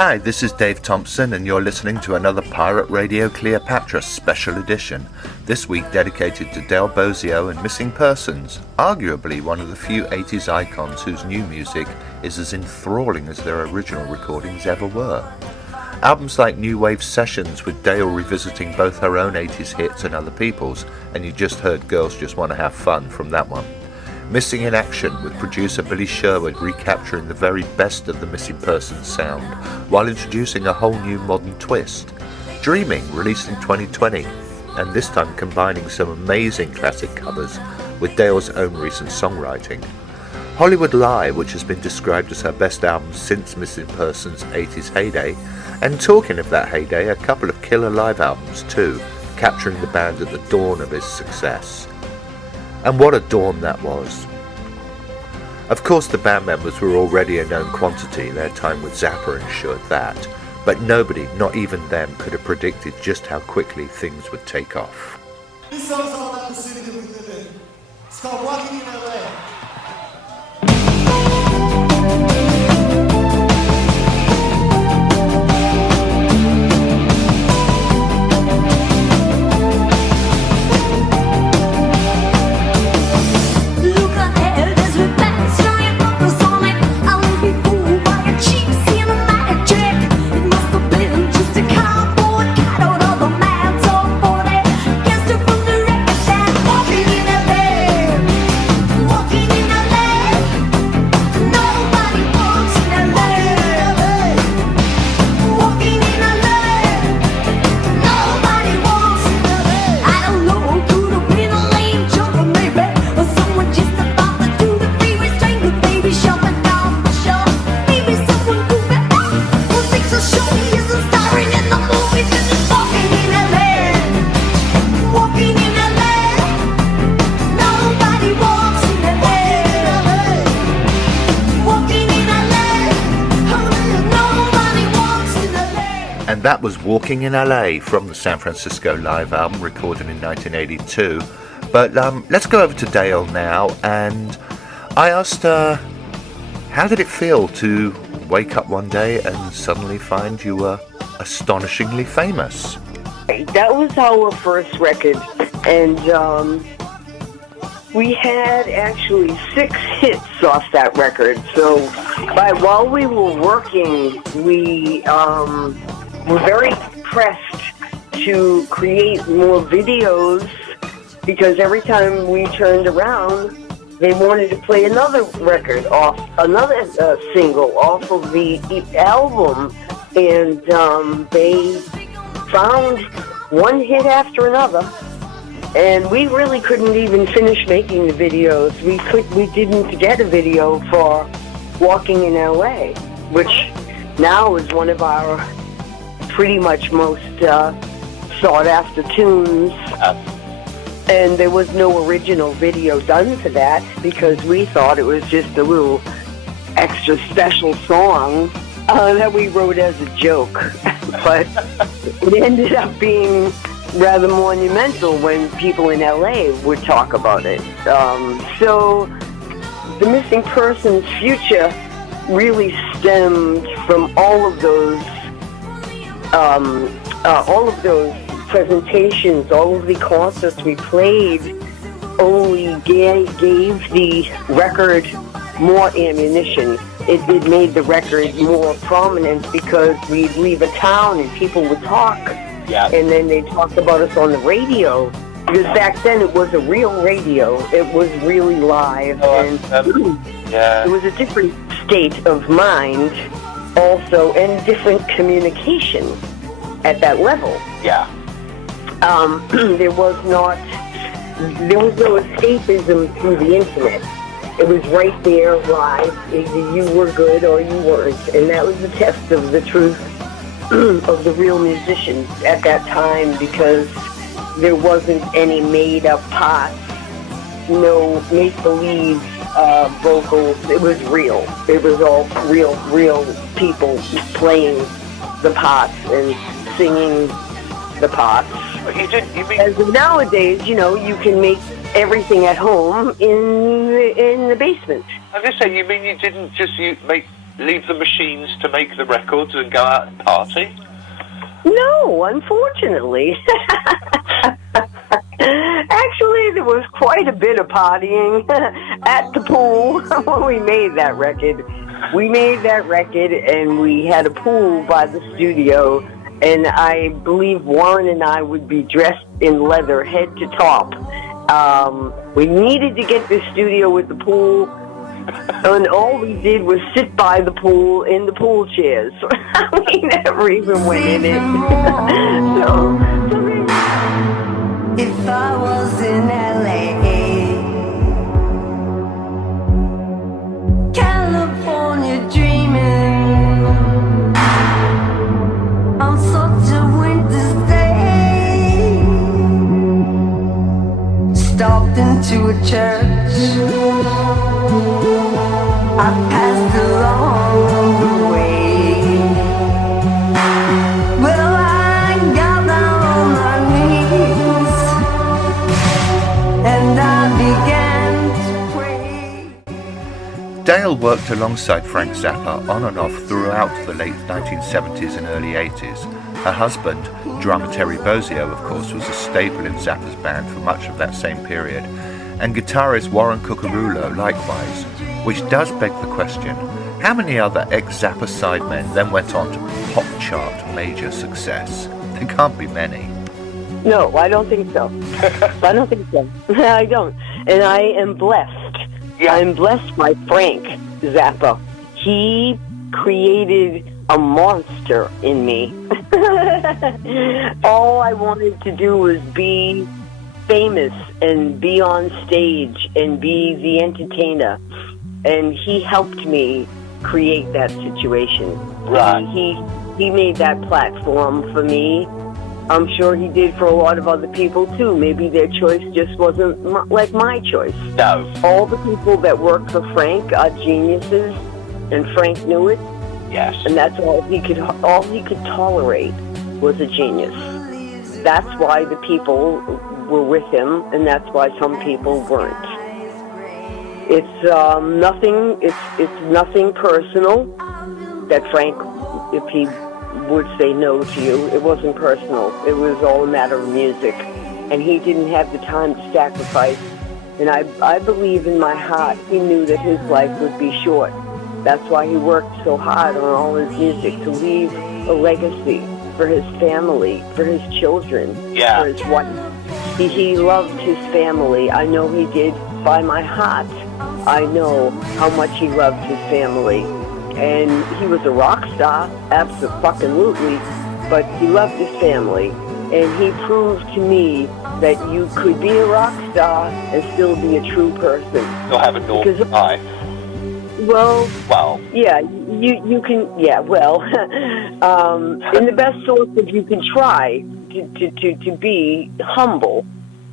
Hi, this is Dave Thompson, and you're listening to another Pirate Radio Cleopatra special edition, this week dedicated to Dale Bozzio and Missing Persons, arguably one of the few 80s icons whose new music is as enthralling as their original recordings ever were. Albums like New Wave Sessions, with Dale revisiting both her own 80s hits and other people's, and you just heard Girls Just Want to Have Fun from that one. Missing in Action, with producer Billy Sherwood recapturing the very best of the Missing Persons sound, while introducing a whole new modern twist. Dreaming, released in 2020, and this time combining some amazing classic covers with Dale's own recent songwriting. Hollywood Lie, which has been described as her best album since Missing Persons' 80s heyday, and talking of that heyday, a couple of killer live albums too, capturing the band at the dawn of his success. And what a dawn that was. Of course the band members were already a known quantity, their time with Zappa ensured that, but nobody, not even them, could have predicted just how quickly things would take off. This song's all about the city that we live in. It's called Walking in LA. And that was Walking in LA from the San Francisco live album recorded in 1982. But let's go over to Dale now, and I asked her, how did it feel to wake up one day and suddenly find you were astonishingly famous? That was our first record, and we had actually 6 hits off that record. So while we were working, we were very pressed to create more videos, because every time we turned around, they wanted to play another record off, another single off of the album, and they found one hit after another, and we really couldn't even finish making the videos. We didn't get a video for Walking in LA, which now is one of our pretty much most sought-after tunes. And there was no original video done for that, because we thought it was just a little extra special song that we wrote as a joke. But it ended up being rather monumental when people in LA would talk about it. So the Missing Persons future really stemmed from all of those presentations, all of the concerts we played only gave the record more ammunition. It made the record more prominent, because we'd leave a town and people would talk, and then they'd talk about us on the radio. Because back then it was a real radio. It was really live, and it was a different state of mind also, and different communication at that level. There was no escapism through the internet. It was right there live. Either you were good or you weren't, and that was the test of the truth of the real musicians at that time, because there wasn't any made-up parts, no make-believe vocals. It was real. It was all real people playing the parts and singing the parts. As of nowadays, you can make everything at home in the basement. I was just saying, you mean you didn't just make leave the machines to make the records and go out and party? No, unfortunately. Actually, there was quite a bit of partying at the pool when we made that record. We made that record, and we had a pool by the studio, and I believe Warren and I would be dressed in leather head to top. We needed to get the studio with the pool, and all we did was sit by the pool in the pool chairs. We never even went in it. If I was in LA, California dreaming on such a winter's day, stopped into a church, I passed along the way. Well, I got down on my knees and I began to pray. Dale worked alongside Frank Zappa on and off throughout the late 1970s and early 80s. Her husband, drummer Dale Bozzio, of course, was a staple in Zappa's band for much of that same period, and guitarist Warren Cucurulo likewise, which does beg the question, how many other ex-Zappa sidemen then went on to pop chart major success? There can't be many. No, I don't think so. I don't think so. I don't. And I am blessed. Yeah. I'm blessed by Frank Zappa. He created a monster in me. All I wanted to do was be famous and be on stage and be the entertainer. And he helped me create that situation. Right. He made that platform for me. I'm sure he did for a lot of other people too. Maybe their choice just wasn't like my choice. No. All the people that work for Frank are geniuses, and Frank knew it. Yes. And that's all he could tolerate was a genius. That's why the people were with him, and that's why some people weren't. It's nothing. It's nothing personal. That Frank, if he would say no to you, it wasn't personal. It was all a matter of music, and he didn't have the time to sacrifice. And I believe in my heart he knew that his life would be short. That's why he worked so hard on all his music, to leave a legacy for his family, for his children, Yeah. for his wife. He loved his family. I know he did. By my heart, I know how much he loved his family. And he was a rock star, absolutely, but he loved his family. And he proved to me that you could be a rock star and still be a true person. You'll have a normal life. Well, yeah, you can, yeah, well, in the best sorts, you can try to be humble.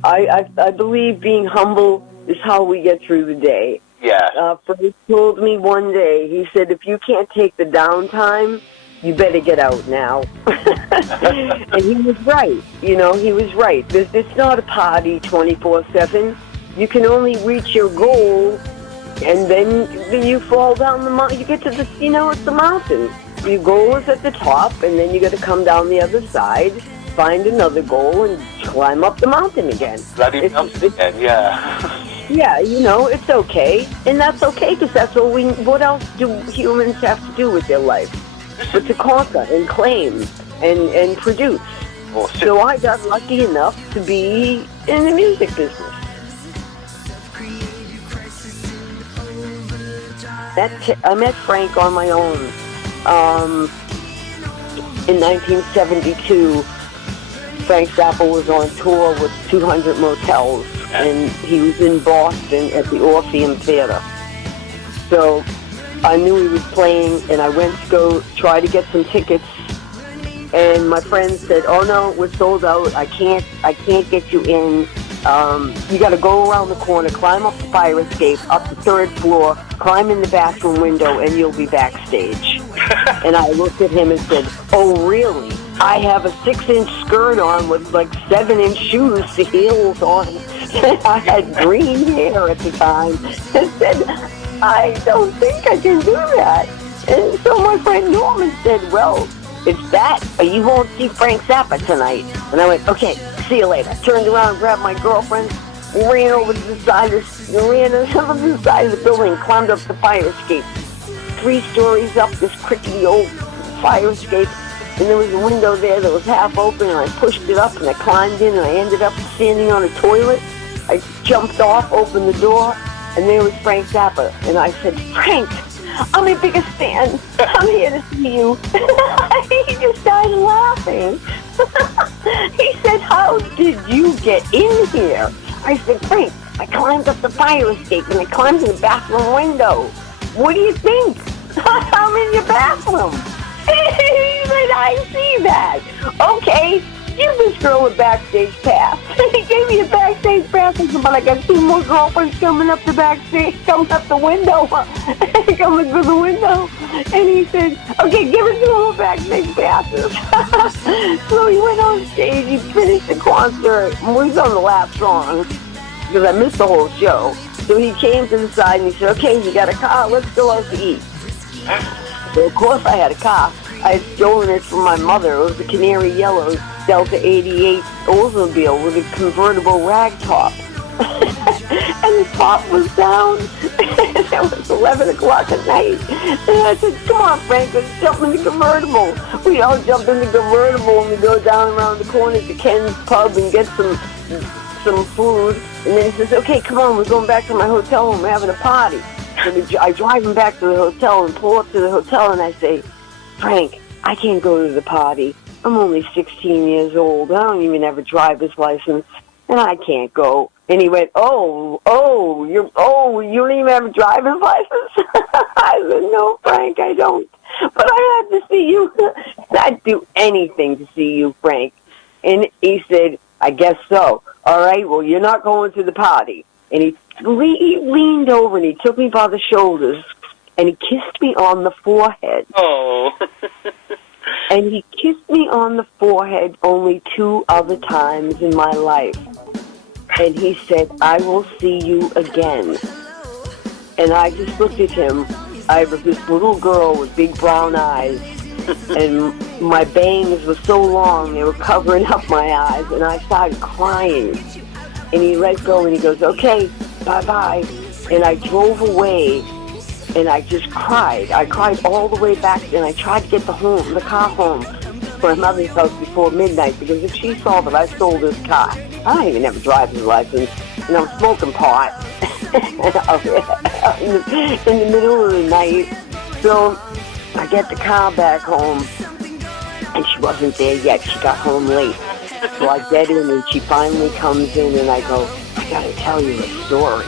I believe being humble is how we get through the day. Yeah. Frank told me one day, he said, if you can't take the downtime, you better get out now. And he was right. You know, he was right. It's not a party 24/7. You can only reach your goal, and then you fall down the mountain. You get to the, it's the mountain. Your goal is at the top, and then you got to come down the other side, find another goal, and climb up the mountain again. Bloody mountain again, yeah. Yeah, it's okay. And that's okay, because that's what else do humans have to do with their life? But to conquer and claim and produce. Awesome. So I got lucky enough to be in the music business. I met Frank on my own. In 1972, Frank Zappa was on tour with 200 Motels, and he was in Boston at the Orpheum Theater. So I knew he was playing, and I went to go try to get some tickets, and my friend said, "Oh no, we're sold out. I can't get you in. You got to go around the corner, climb up the fire escape, up the third floor, climb in the bathroom window, and you'll be backstage." And I looked at him and said, "Oh really? I have a 6-inch skirt on with like 7-inch shoes, the heels on." I had green hair at the time. I said, "I don't think I can do that." And so my friend Norman said, well, it's that, but you won't see Frank Zappa tonight. And I went, okay, see you later. Turned around, grabbed my girlfriend, ran over to the side of the building, climbed up the fire escape. 3 stories up this crickety old fire escape, and there was a window there that was half open, and I pushed it up, and I climbed in, and I ended up standing on a toilet. I jumped off, opened the door, and there was Frank Zappa. And I said, Frank, I'm your biggest fan. I'm here to see you. He just started laughing. He said, how did you get in here? I said, Frank, I climbed up the fire escape, and I climbed in the bathroom window. What do you think? I'm in your bathroom. He said, I see that. Okay, give this girl a backstage pass. He gave me a backstage pass, but I got 2 more girlfriends coming up the backstage, coming up the window, coming through the window. And he said, okay, give her 2 more backstage passes. So he went on stage, he finished the concert, and we was on the last song, because I missed the whole show. So he came to the side and he said, okay, you got a car, let's go out to eat. So of course I had a car. I had stolen it from my mother. It was a canary yellow Delta 88 Oldsmobile with a convertible rag top. And the top was down. It was 11 o'clock at night. And I said, come on, Frank, let's jump in the convertible. We all jump in the convertible and we go down around the corner to Ken's Pub and get some food. And then he says, okay, come on, we're going back to my hotel room. We're having a party. So I drive him back to the hotel and pull up to the hotel and I say, Frank, I can't go to the party. I'm only 16 years old. I don't even have a driver's license, and I can't go. And he went, you don't even have a driver's license? I said, no, Frank, I don't. But I had to see you. I'd do anything to see you, Frank. And he said, I guess so. All right, well, you're not going to the party. And he leaned over and he took me by the shoulders and he kissed me on the forehead. Oh. And he kissed me on the forehead only 2 other times in my life. And he said, I will see you again. And I just looked at him. I was this little girl with big brown eyes. And my bangs were so long, they were covering up my eyes. And I started crying. And he let go and he goes, okay, bye-bye. And I drove away. And I just cried. I cried all the way back, and I tried to get the car home to my mother's house before midnight, because if she saw that I stole this car, I don't even have a driver's license, and I'm smoking pot in the middle of the night. So I get the car back home, and she wasn't there yet. She got home late. So I get in, and she finally comes in, and I go, I gotta tell you a story.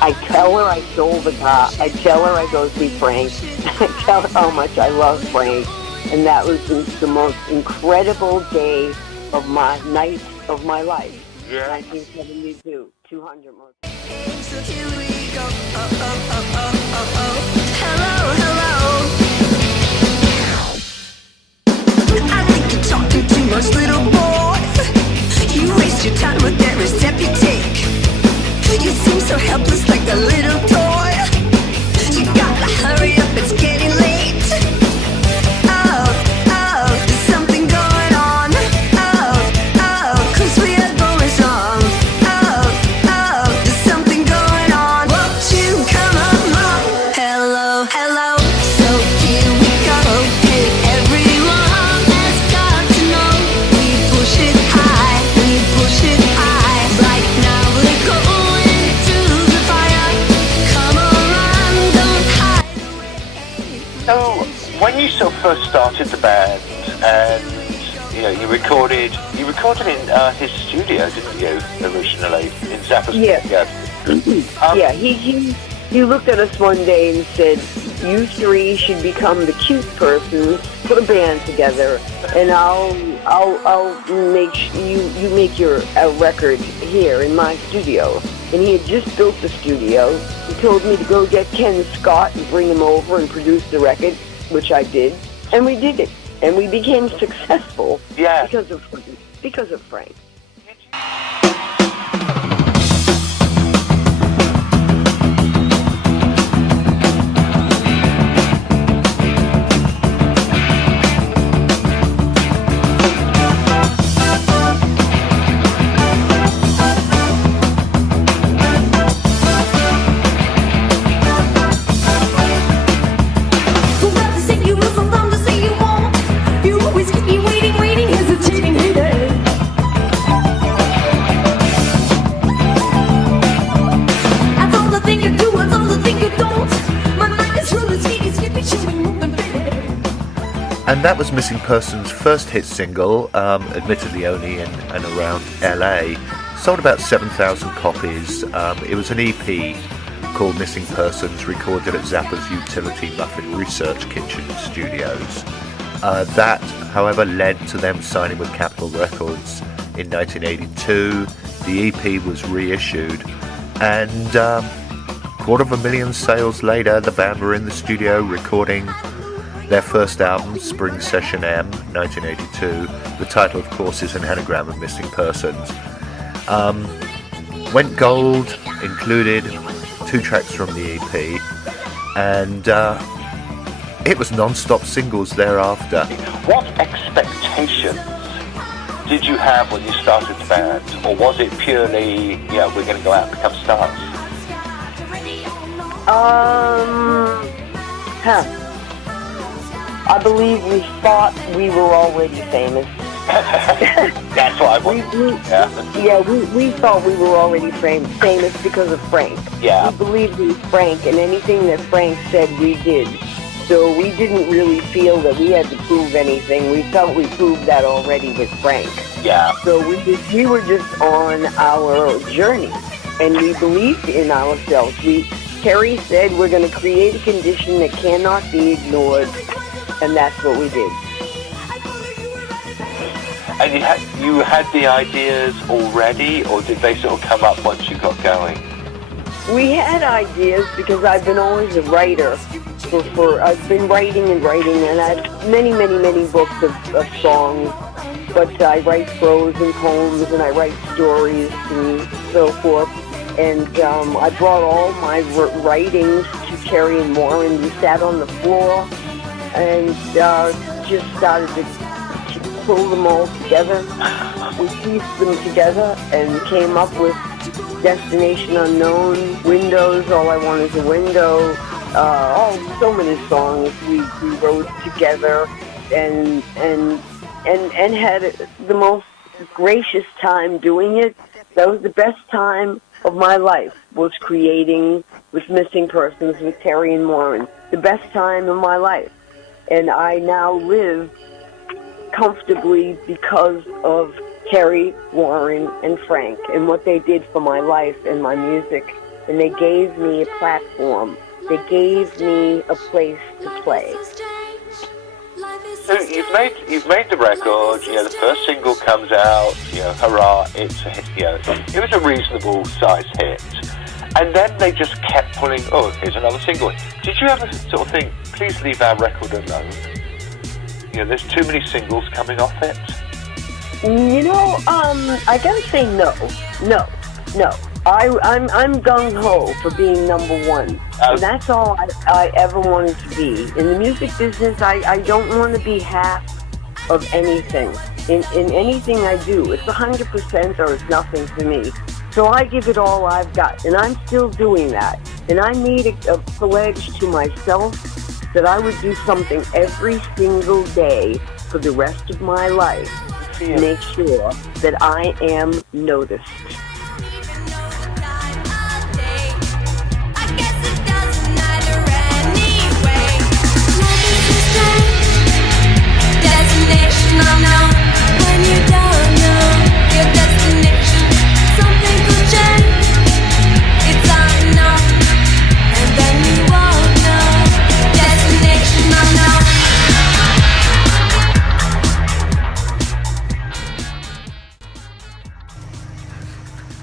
I tell her I stole the car. I tell her I go see Frank. I tell her how much I love Frank. And that was the most incredible day of my life. Yeah. 1972, 200 more. So here we go. Hello. I think you're talking too much, little boy. You waste your time with every step you take. You seem so helpless like a little toy. You gotta hurry up, it's getting late. Oh, there's something going on. Oh, 'cause we are going strong. Oh, there's something going on. Won't you come along? Hello. So here we go. Hey, everyone has got to know. We push it high. Right now we're going to the fire. Come on, don't hide away. So, when you sort of first started the band, and you recorded in his studio, didn't you, originally in Zappa's Yeah. Yeah, he looked at us one day and said, you 3 should become the cute persons, put a band together, and I'll make you make your record here in my studio. And he had just built the studio. He told me to go get Ken Scott and bring him over and produce the record, which I did, and we did it, and we became successful. Yeah. Because of Frank. And that was Missing Persons' first hit single, admittedly only in and around LA. Sold about 7,000 copies. It was an EP called Missing Persons, recorded at Zappa's Utility Muffin Research Kitchen Studios. That, however, led to them signing with Capitol Records in 1982. The EP was reissued, and 250,000 sales later, the band were in the studio recording their first album, Spring Session M, 1982. The title, of course, is an anagram of Missing Persons. Went gold, included 2 tracks from the EP, and it was non-stop singles thereafter. What expectations did you have when you started the band? Or was it purely, we're going to go out and become stars? I believe we thought we were already famous. That's what I wanted. We thought we were already famous because of Frank. Yeah. We believed in Frank, and anything that Frank said, we did. So we didn't really feel that we had to prove anything. We felt we proved that already with Frank. Yeah. So we were just on our journey, and we believed in ourselves. Terry said we're going to create a condition that cannot be ignored, and that's what we did. And you had the ideas already, or did they sort of come up once you got going? We had ideas because I've been always a writer. I've been writing, and I have many books of songs. But I write prose and poems, and I write stories and so forth. And I brought all my writings to Terry and Warren. We sat on the floor and just started to pull them all together. We pieced them together and came up with Destination Unknown, Windows, All I Want Is a Window, so many songs we wrote together and had the most gracious time doing it. That was the best time of my life, was creating with Missing Persons with Terry and Warren. The best time of my life. And I now live comfortably because of Terry, Warren, and Frank and what they did for my life and my music. And they gave me a platform. They gave me a place to play. So you've made the record. The first single comes out. Hurrah! It's a hit. It was a reasonable size hit, and then they just kept pulling. Oh, here's another single. Did you ever sort of think, please leave our record alone? There's too many singles coming off it. I gotta say no. I'm gung-ho for being number one. And that's all I ever wanted to be. In the music business, I don't want to be half of anything. In anything I do, it's 100% or it's nothing to me. So I give it all I've got, and I'm still doing that. And I made a pledge to myself that I would do something every single day for the rest of my life to make sure that I am noticed.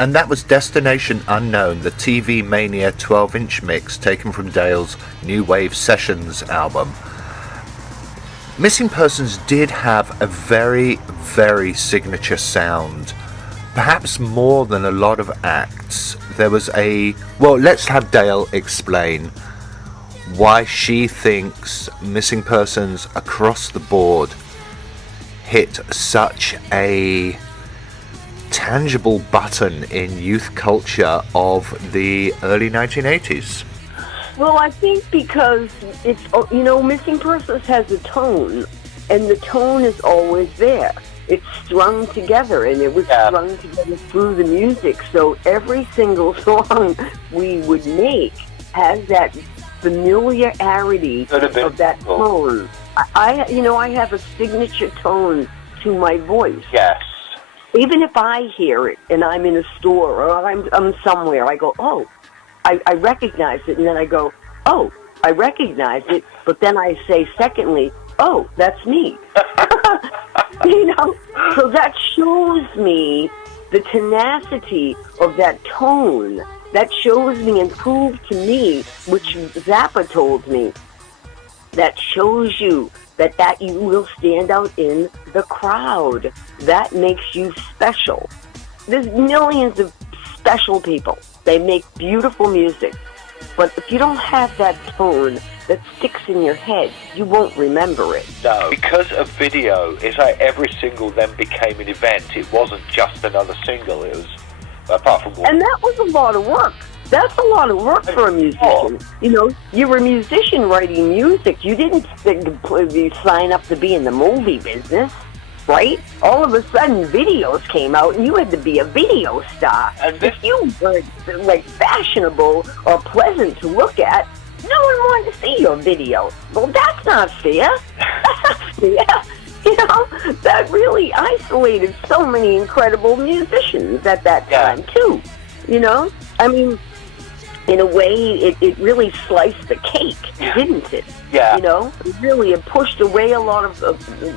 And that was Destination Unknown, the TV Mania 12-inch mix taken from Dale's New Wave Sessions album. Missing Persons did have a very, very signature sound, perhaps more than a lot of acts. There was let's have Dale explain why she thinks Missing Persons across the board hit such a tangible button in youth culture of the early 1980s. Well, I think because it's, Missing Persons has a tone, and the tone is always there. It's strung together, and it was strung together through the music. So every single song we would make has that familiarity of that tone. I have a signature tone to my voice. Yes. Even if I hear it and I'm in a store or I'm somewhere, I go, oh, I recognize it, and then I go, oh, I recognize it, but then I say, secondly, oh, that's me. So that shows me the tenacity of that tone. That shows me and proves to me, which Zappa told me, that shows you that you will stand out in the crowd. That makes you special. There's millions of special people. They make beautiful music. But if you don't have that tone that sticks in your head, you won't remember it. No, because a video, it's like every single then became an event. It wasn't just another single. It was, apart from... And that was a lot of work. That's a lot of work for a musician. You were a musician writing music. You didn't sign up to be in the movie business, right? All of a sudden, videos came out, and you had to be a video star. And if you were fashionable or pleasant to look at, no one wanted to see your video. Well, that's not fair. That's not fair. That really isolated so many incredible musicians at that time, too. I mean, in a way, it really sliced the cake, didn't it? Yeah. It pushed away a lot of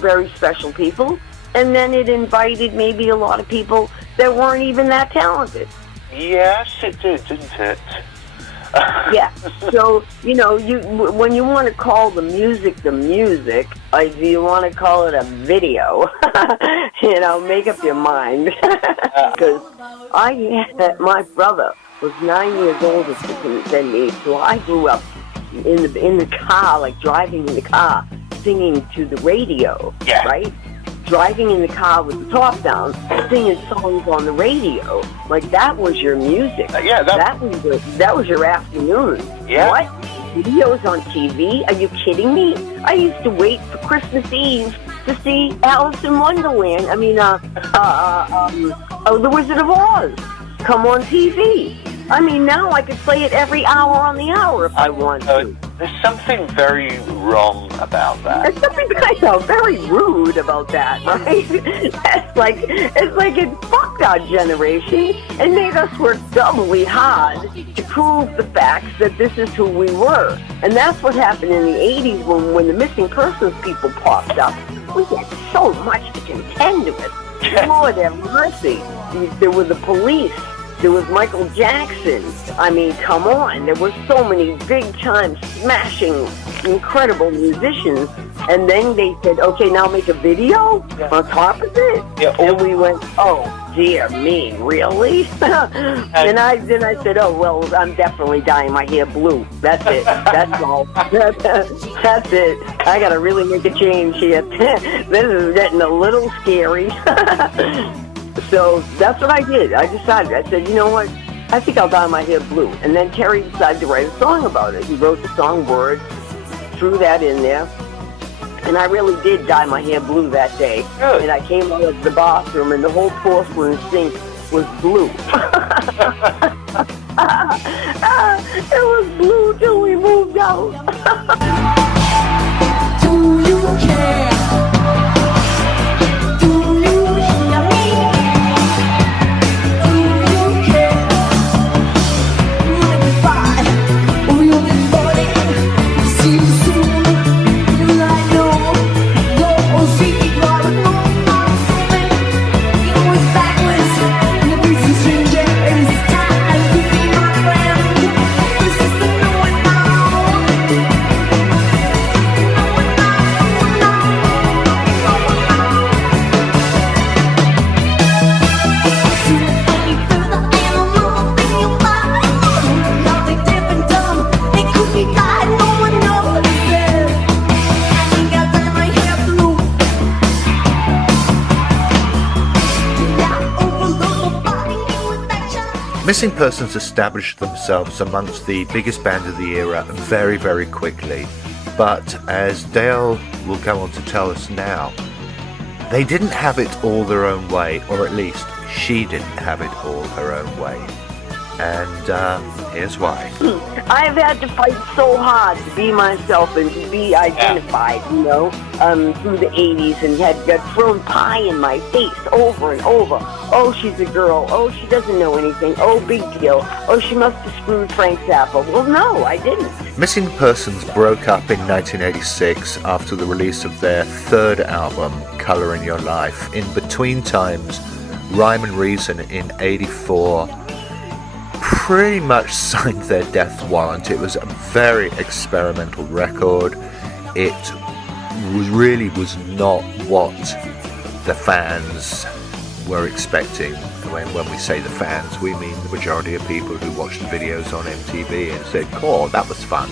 very special people, and then it invited maybe a lot of people that weren't even that talented. Yes, it did, didn't it? Yeah. So, when you want to call the music, do you want to call it a video? Make up your mind. Because my brother was 9 years older than me, so I grew up in the car, like driving in the car, singing to the radio, right? Driving in the car with the top down, singing songs on the radio, like that was your music. That was your afternoon. Yeah. What? Videos on TV? Are you kidding me? I used to wait for Christmas Eve to see Alice in Wonderland. I mean, The Wizard of Oz come on TV. I mean, now I could play it every hour on the hour if I want to. There's something very wrong about that. There's something very rude about that, right? It's like it fucked our generation and made us work doubly hard to prove the facts that this is who we were. And that's what happened in the 80s when the missing persons people popped up. We had so much to contend with. Lord have mercy. There were the Police. There was Michael Jackson. I mean, come on. There were so many big-time, smashing, incredible musicians. And then they said, okay, now make a video on top of it. Yeah, and we went, oh, dear me, really? And then I said, oh, well, I'm definitely dyeing my hair blue. That's it. That's all. That's it. I got to really make a change here. This is getting a little scary. So that's what I did. I decided. I said, you know what? I think I'll dye my hair blue. And then Terry decided to write a song about it. He wrote the song Words, threw that in there. And I really did dye my hair blue that day. Good. And I came out of the bathroom and the whole porcelain sink was blue. It was blue till we moved out. Do you care? Missing Persons established themselves amongst the biggest band of the era very, very quickly. But as Dale will go on to tell us now, they didn't have it all their own way, or at least she didn't have it all her own way. and here's why. I've had to fight so hard to be myself and to be identified, you know, through the 80s, and got thrown pie in my face over and over. Oh, she's a girl. Oh, she doesn't know anything. Oh, big deal. Oh, she must have screwed Frank Zappa. Well, no, I didn't. Missing Persons broke up in 1986 after the release of their third album, Colour in Your Life. In between times, Rhyme and Reason in 84 pretty much signed their death warrant. It was a very experimental record. It really was not what the fans were expecting. When we say the fans, we mean the majority of people who watched the videos on MTV and said, "Cool, that was fun."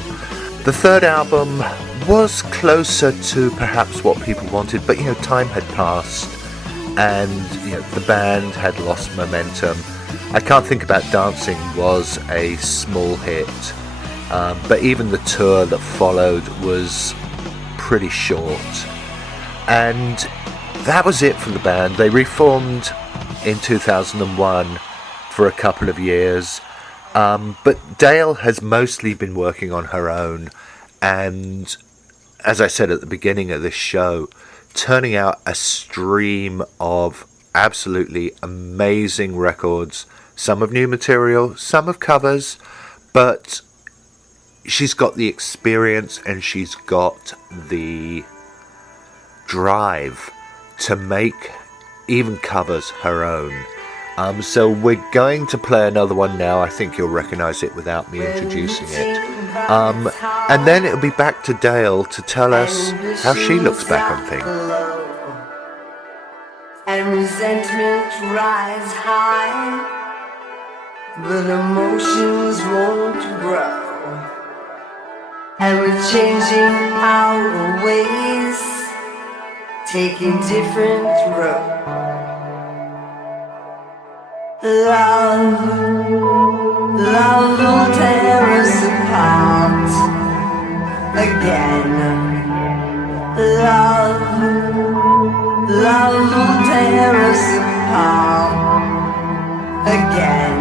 The third album was closer to perhaps what people wanted, but time had passed, and the band had lost momentum. I Can't Think About Dancing was a small hit, but even the tour that followed was pretty short, and that was it for the band. They reformed in 2001 for a couple of years, but Dale has mostly been working on her own, and as I said at the beginning of this show, turning out a stream of absolutely amazing records, some of new material, some of covers, but she's got the experience and she's got the drive to make even covers her own. So we're going to play another one now. I think you'll recognise it without me introducing it. And then it'll be back to Dale to tell us how she looks back on things. And resentment rise high, but emotions won't grow. And we're changing our ways, taking different roads. Love will tear us apart again. Love will tear us apart again.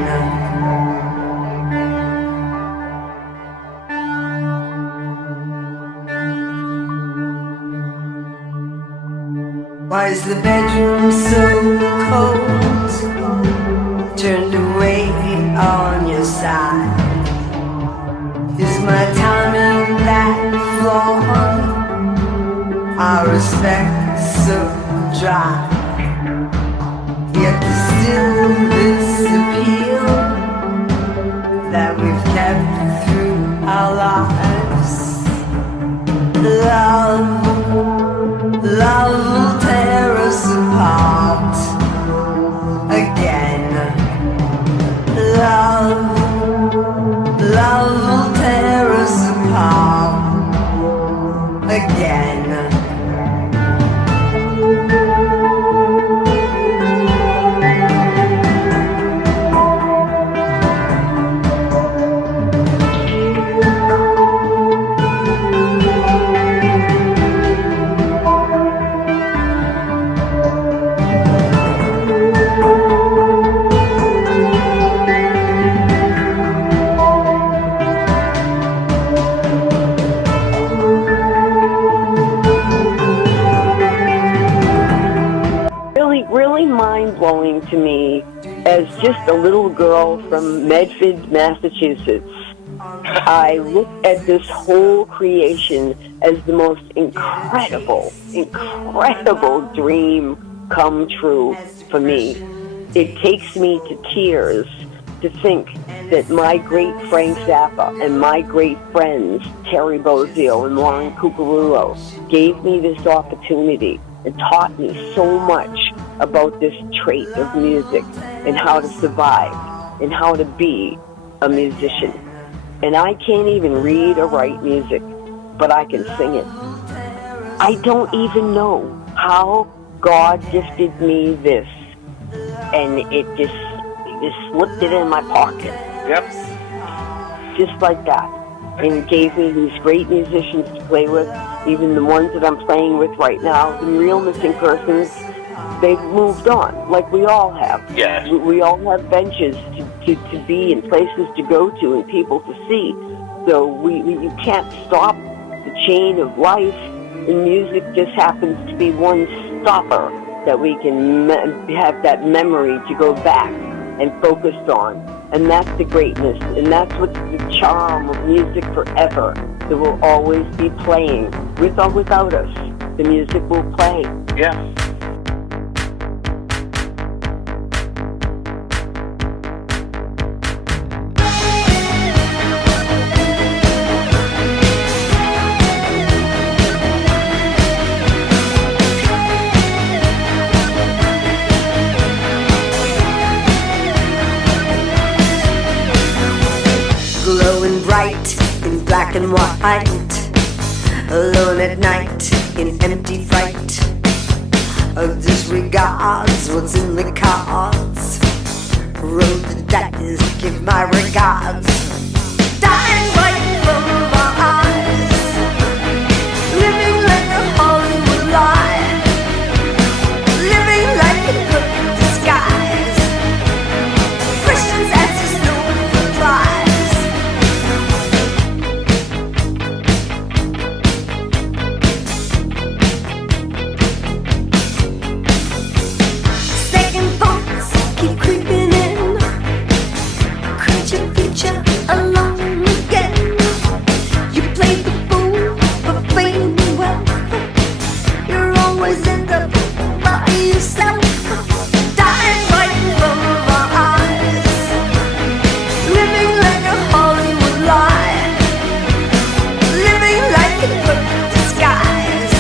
Why is the bedroom so cold? Turned away on your side. Is my timing that flawed? Our respect so dry. Yet there's still this appeal that we've kept through our lives. Love will tear us apart again. Love will tear us apart again. Blowing to me as just a little girl from Medford, Massachusetts. I look at this whole creation as the most incredible dream come true for me. It takes me to tears to think that my great Frank Zappa and my great friends, Dale Bozzio and Lauren Cucurullo, gave me this opportunity and taught me so much about this trait of music and how to survive and how to be a musician. And I can't even read or write music, but I can sing it. I don't even know how God gifted me this, and it just slipped it in my pocket. Yep. Just like that. And gave me these great musicians to play with, even the ones that I'm playing with right now, the Real Missing Persons. they've moved on, like we all have. Yes. We all have benches to be and places to go to and people to see. So you can't stop the chain of life, and music just happens to be one stopper that we can have that memory to go back and focus on. And that's the greatness, and that's what's the charm of music forever. It will always be playing, with or without us. The music will play. Yeah. Glowing bright in black and white, alone at night in empty fright, disregards what's in the cards, roll the dice, give my regards, dying right from our eyes, living like a Hollywood lie, living like a perfect disguise, questions, answers, no replies. Keep creeping in. Could you feature alone again? You play the fool for fame and wealth. You're always end up by yourself, dying right in front of our eyes, living like a Hollywood lie, living like a perfect disguise,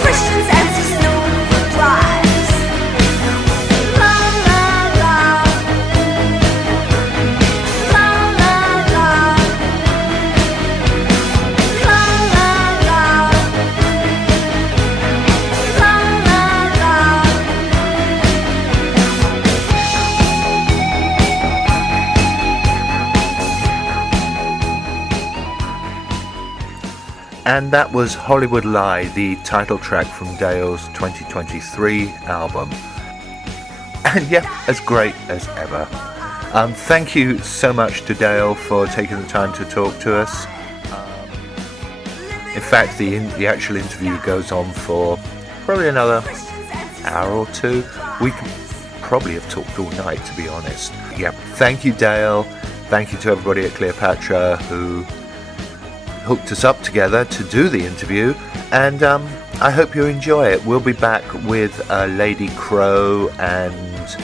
questions, answers, no replies. And that was Hollywood Lie, the title track from Dale's 2023 album. And yeah, as great as ever. Thank you so much to Dale for taking the time to talk to us. In fact, the actual interview goes on for probably another hour or two. We could probably have talked all night, to be honest. Yep. Thank you, Dale. Thank you to everybody at Cleopatra who hooked us up together to do the interview, and I hope you enjoy it. We'll be back with Lady Crow and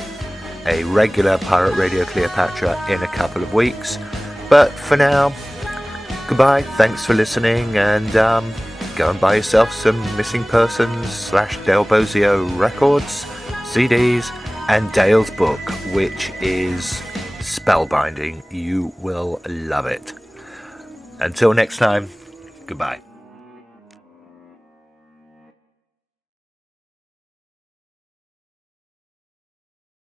a regular Pirate Radio Cleopatra in a couple of weeks, but for now, goodbye, thanks for listening, and go and buy yourself some Missing Persons / Dale Bozzio records, CDs, and Dale's book, which is spellbinding. You will love it. Until next time, goodbye.